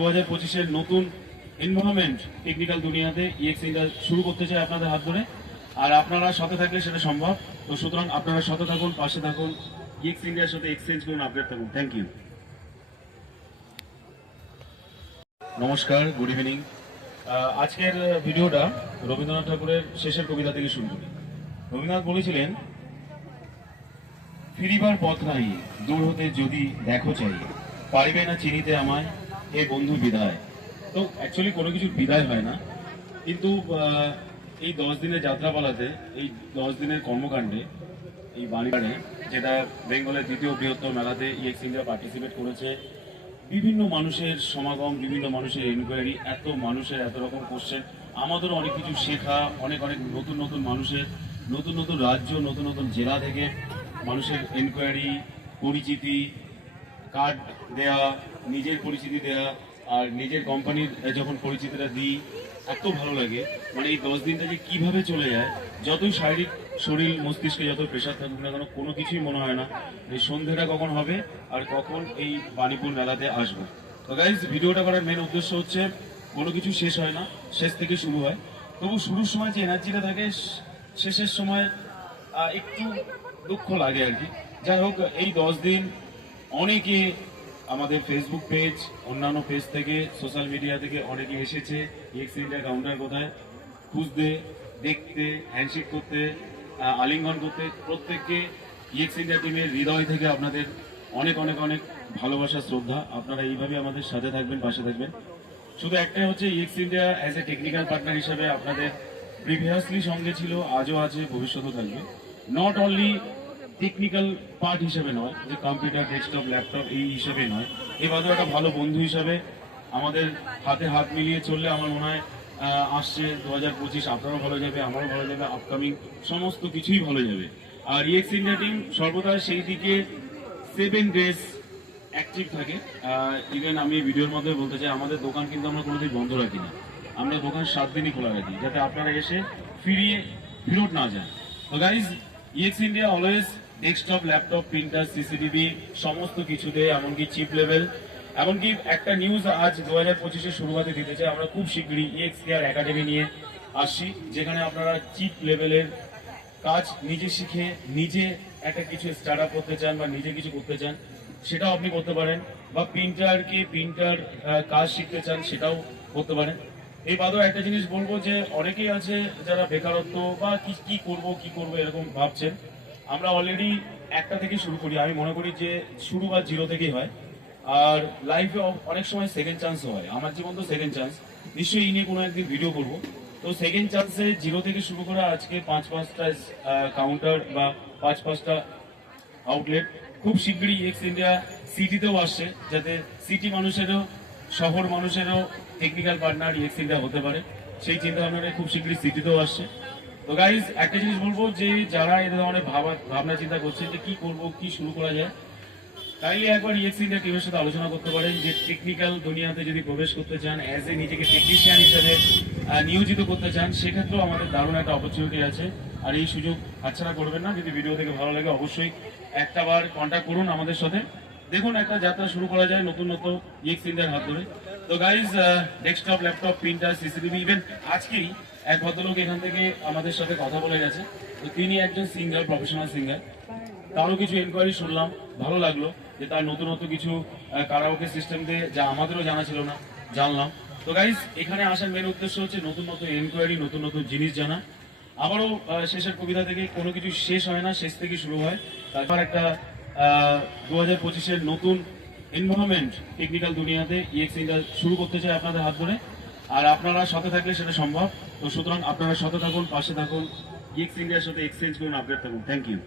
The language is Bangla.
দু হাজার পঁচিশের নতুন এনভায়রনমেন্ট টেকনিক্যাল দুনিয়াতে ইএক্স শুরু করতে চাই আপনাদের হাত ধরে। আর আপনারা সাথে থাকলে সেটা সম্ভব। তো সুতরাং আপনারা সাথে থাকুন, পাশে থাকুন ইএক্স ইন্ডিয়ার সাথে এক্সচেঞ্জ করুন আপডেট থাকুন। থ্যাংক ইউ নমস্কার গুড ইভিনিং আজকের ভিডিওটা রবীন্দ্রনাথ ঠাকুরের শেষের কবিতা থেকে শুরু করি। রবীন্দ্রনাথ বলেছিলেন, ফিরিবার পথ নাই, দূর হতে যদি দেখো চাই, পারিবে না চিনিতে আমায় এ বন্ধু, বিদায়। তো অ্যাকচুয়ালি কোনো কিছুর বিদায় হয় না। কিন্তু এই দশ দিনের যাত্রাপালাতে, এই দশ দিনের কর্মকাণ্ডে, এই বাণীবাড়ে যেটা বেঙ্গলের দ্বিতীয় বৃহত্তর মেলাতে ইএক্স ইন্ডিয়া পার্টিসিপেট করেছে, বিভিন্ন মানুষের সমাগম, বিভিন্ন মানুষের এনকোয়ারি এত মানুষের এত রকম কোশ্চেন আমাদেরও অনেক কিছু শেখা, অনেক অনেক নতুন নতুন মানুষের, নতুন নতুন রাজ্য, নতুন নতুন জেলা থেকে মানুষের এনকোয়ারি পরিচিতি কার্ড দেয়া, নিজের পরিচিতি দেয়া, আর নিজের কোম্পানির যখন পরিচিতিটা দিই, এত ভালো লাগে। মানে এই দশ দিনটা যে কীভাবে চলে যায়, যতই শারীরিক শরীর, মস্তিষ্কে যত প্রেশার থাকুক না কেন, কোনো কিছুই মনে হয় না এই সন্ধ্যেটা কখন হবে আর কখন এই বাণীপুর মেলাতে আসব। তো গাইজ ভিডিওটা করার মেন উদ্দেশ্য হচ্ছে, কোনো কিছু শেষ হয় না, শেষ থেকে শুরু হয়। তবু শুরুর সময় যে এনার্জিটা থাকে, শেষের সময় একটু দুঃখ লাগে আর কি। যাই হোক, এই দশ দিন অনেকে আমাদের ফেসবুক পেজ অন্যান্য পেজ থেকে সোশ্যাল মিডিয়া থেকে অনেকে এসেছে এক্স ইন্ডিয়া কাউন্টার কোথায়? খুঁজতে, দেখতে হ্যান্ডশেক করতে আলিঙ্গন করতে। প্রত্যেককে ইএক্স ইন্ডিয়া টিমের হৃদয় থেকে আপনাদের অনেক অনেক অনেক ভালোবাসা শ্রদ্ধা। আপনারা এইভাবে আমাদের সাথে থাকবেন, পাশে থাকবেন। শুধু একটাই হচ্ছে EX India as a technical partner হিসাবে আপনাদের প্রিভিয়াসলি সঙ্গে ছিল, আজও আছে, ভবিষ্যতেও থাকবে। নট অনলি টেকনিক্যাল পার্ট হিসেবে নয়, যে কম্পিউটার ডেস্কটপ ল্যাপটপ এই হিসেবে নয়। এ বাদেও একটা ভালো বন্ধু হিসাবে আমাদের হাতে হাত মিলিয়ে চললে আমার মনে হয় আসছে দু হাজার পঁচিশ, আপনারও ভালো যাবে, আমারও ভালো যাবে আপকামিং সমস্ত কিছুই ভালো যাবে। আর ইএক্স ইন্ডিয়া টিম সর্বদা সেই দিকে সেভেন ডেজ অ্যাক্টিভ থাকে। ইভেন আমি ভিডিওর মধ্যে বলতে চাই, আমাদের দোকান কিন্তু আমরা কোনোদিন বন্ধ রাখি না। আমরা দোকান সাত দিনই খোলা রাখি, যাতে আপনারা এসে ফিরিয়ে ফেরত না যান। তো guys India always desktop laptop printer CCTV সমস্ত কিছুতে এমনকি চিপ লেভেল এমনকি একটা নিউজ আজ দু হাজার পঁচিশে শুরুয়াতে দিতে চাই আমরা খুব শীঘ্রই ইএক্স কেয়ার একাডেমি নিয়ে আসছি, যেখানে আপনারা চিপ লেভেলের কাজ নিজে শিখে, নিজে একটা কিছু স্টার্ট আপ করতে চান বা নিজে কিছু করতে চান, সেটাও আপনি করতে পারেন। বা প্রিন্টারকে প্রিন্টার কাজ শিখতে চান, সেটাও করতে পারেন। এই বাদেও একটা জিনিস বলব যে, অনেকেই আছে যারা বেকারত্ব বা কি কি করব কি করব, এরকম ভাবছেন। আমরা অলরেডি একটা থেকে শুরু করি। আমি মনে করি যে শুরু বা জিরো থেকেই হয়। আর লাইফে অনেক সময় সেকেন্ড চান্সও হয়। আমার জীবন তো সেকেন্ড চান্স নিশ্চয়ই এই নিয়ে কোনো একদিন ভিডিও করব। তো সেকেন্ড চান্সে জিরো থেকে শুরু করে আজকে পাঁচ পাঁচটা কাউন্টার বা পাঁচ পাঁচটা আউটলেট খুব শীঘ্রই এক্স ইন্ডিয়া সিটিতেও আসছে, যাতে সিটি মানুষেরও, শহর মানুষেরও টেকনিক্যাল পার্টনার এক্স ইন্ডিয়া হতে পারে। সেই চিন্তা ভাবনাটা খুব শীঘ্রই সিটিতেও আসছে। তো গাইজ একটা জিনিস বলব যে যারা এ ধরনের ভাবা ভাবনা চিন্তা করছেন যে কি করব, কি শুরু করা যায় কাইন্ডলি একবার ইএক্স ইন্ডিয়া টিমের সাথে আলোচনা করতে পারেন যে টেকনিক্যাল দুনিয়াতে যদি প্রবেশ করতে চান অ্যাজ এ নিজেকে টেকনিশিয়ান হিসেবে নিয়োজিত করতে চান, সেক্ষেত্রেও আমাদের দারুণ একটা অপরচুনিটি আছে। আর এই সুযোগ হাতছাড়া করবেন না, যদি ভিডিও থেকে ভালো লাগে অবশ্যই একটা বার কন্ট্যাক্ট করুন আমাদের সাথে। দেখুন একটা যাত্রা শুরু করা যায় নতুন নতুন ইএক্স ইন্ডিয়ার হাত ধরে। তো guys desktop laptop printer CCTV even আজকেই এক ভদ্রলোক এখান থেকে আমাদের সাথে কথা বলে গেছে। তো তিনি একজন সিঙ্গার প্রফেশনাল সিঙ্গার তারও কিছু এনকোয়ারি শুনলাম, ভালো লাগল যে তার নতুনত্ব কিছু কারাওকে সিস্টেম দিয়ে যা আমাদেরও জানা ছিল না, জানলাম। তো গাইজ এখানে আসার মেন উদ্দেশ্য হচ্ছে নতুন নতুন এনকোয়ারি নতুন নতুন জিনিস জানা। আবারও শেষের কবিতা থেকে কোনো কিছু শেষ হয় না, শেষ থেকে শুরু হয়। তারপর একটা দু হাজার পঁচিশের নতুন এনভায়রনমেন্ট টেকনিক্যাল দুনিয়াতে ইএক্স ইন্ডিয়া শুরু করতে চাই আপনাদের হাত ধরে। আর আপনারা সাথে থাকলে সেটা সম্ভব। তো সুতরাং আপনারা সাথে থাকুন, পাশে থাকুন গিক্স ইন্ডিয়ার সাথে এক্সচেঞ্জ করুন আপডেট থাকুন। Thank you